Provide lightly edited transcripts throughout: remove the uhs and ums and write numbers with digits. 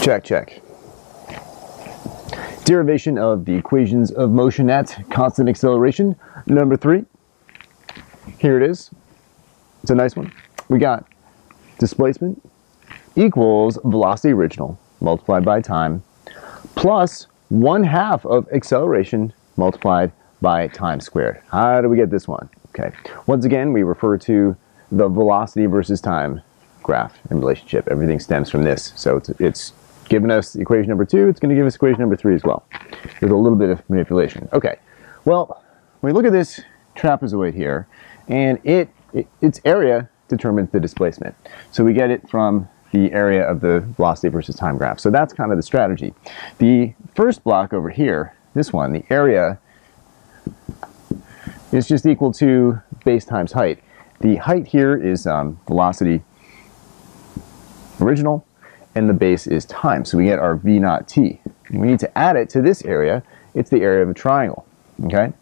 Check, check. Derivation of the equations of motion at constant acceleration, number 3. Here it is. It's a nice one. We got displacement equals velocity original multiplied by time plus 1/2 of acceleration multiplied by time squared. How do we get this one? Okay. Once again, we refer to the velocity versus time graph and relationship. Everything stems from this. So it's given us equation number 2. It's going to give us equation number 3 as well. There's a little bit of manipulation. Okay. Well, when we look at this trapezoid here, and its area determines the displacement. So we get it from the area of the velocity versus time graph. So that's kind of the strategy. The first block over here, this one, the area is just equal to base times height. The height here is velocity original, and the base is time. So we get our v naught t. And we need to add it to this area. It's the area of a triangle. Okay?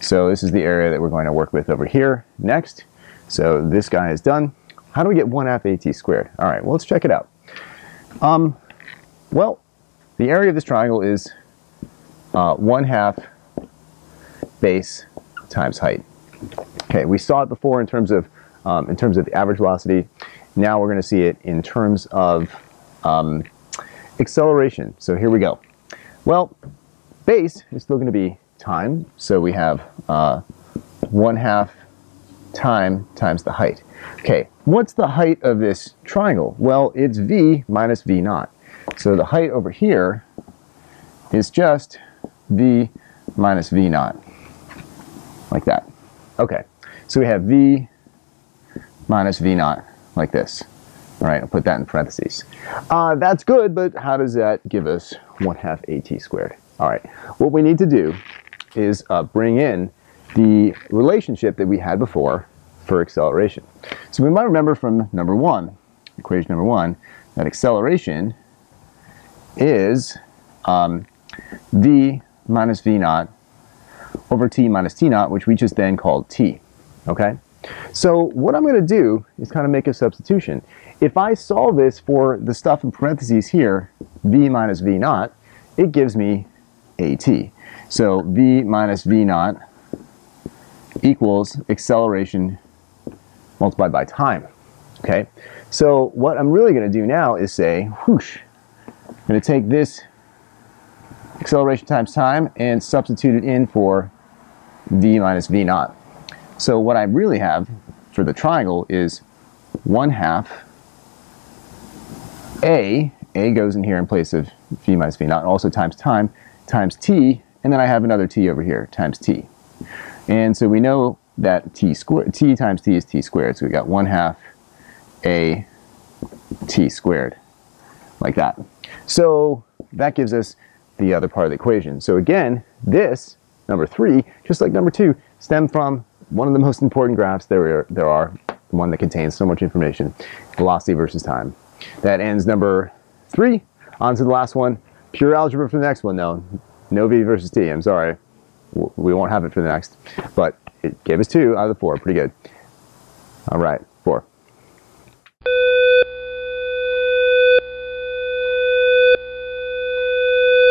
So this is the area that we're going to work with over here next. So this guy is done. How do we get 1/2 at squared? All right, well, let's check it out. Well, the area of this triangle is 1/2 base times height. Okay, we saw it before in terms of the average velocity. Now we're going to see it in terms of acceleration. So here we go. Well, base is still going to be time. So we have 1/2 time times the height. Okay, what's the height of this triangle? Well, it's v minus v naught. So the height over here is just v minus v naught, like that. Okay, so we have v minus v naught, like this. All right, I'll put that in parentheses. That's good, but how does that give us 1/2 at squared? All right, what we need to do is bring in the relationship that we had before for acceleration. So we might remember from number 1, equation number 1, that acceleration is v minus v naught over t minus t naught, which we just then called t. Okay? So what I'm going to do is kind of make a substitution. If I solve this for the stuff in parentheses here, v minus v naught, it gives me at. So v minus v naught equals acceleration multiplied by time. Okay? So what I'm really going to do now is say, whoosh, I'm going to take this acceleration times time and substitute it in for v minus v naught. So what I really have for the triangle is 1/2 a goes in here in place of v minus v naught, and also times time times t, and then I have another t over here times t. And so we know that t times t is t squared, so we got 1/2 a t squared, like that. So that gives us the other part of the equation. So again, this, number 3, just like number 2, stem from one of the most important graphs there are, the one that contains so much information, velocity versus time. That ends number 3. On to the last one. Pure algebra for the next one, though. No v versus t, I'm sorry. We won't have it for the next. But it gave us 2 out of the 4, pretty good. All right, 4.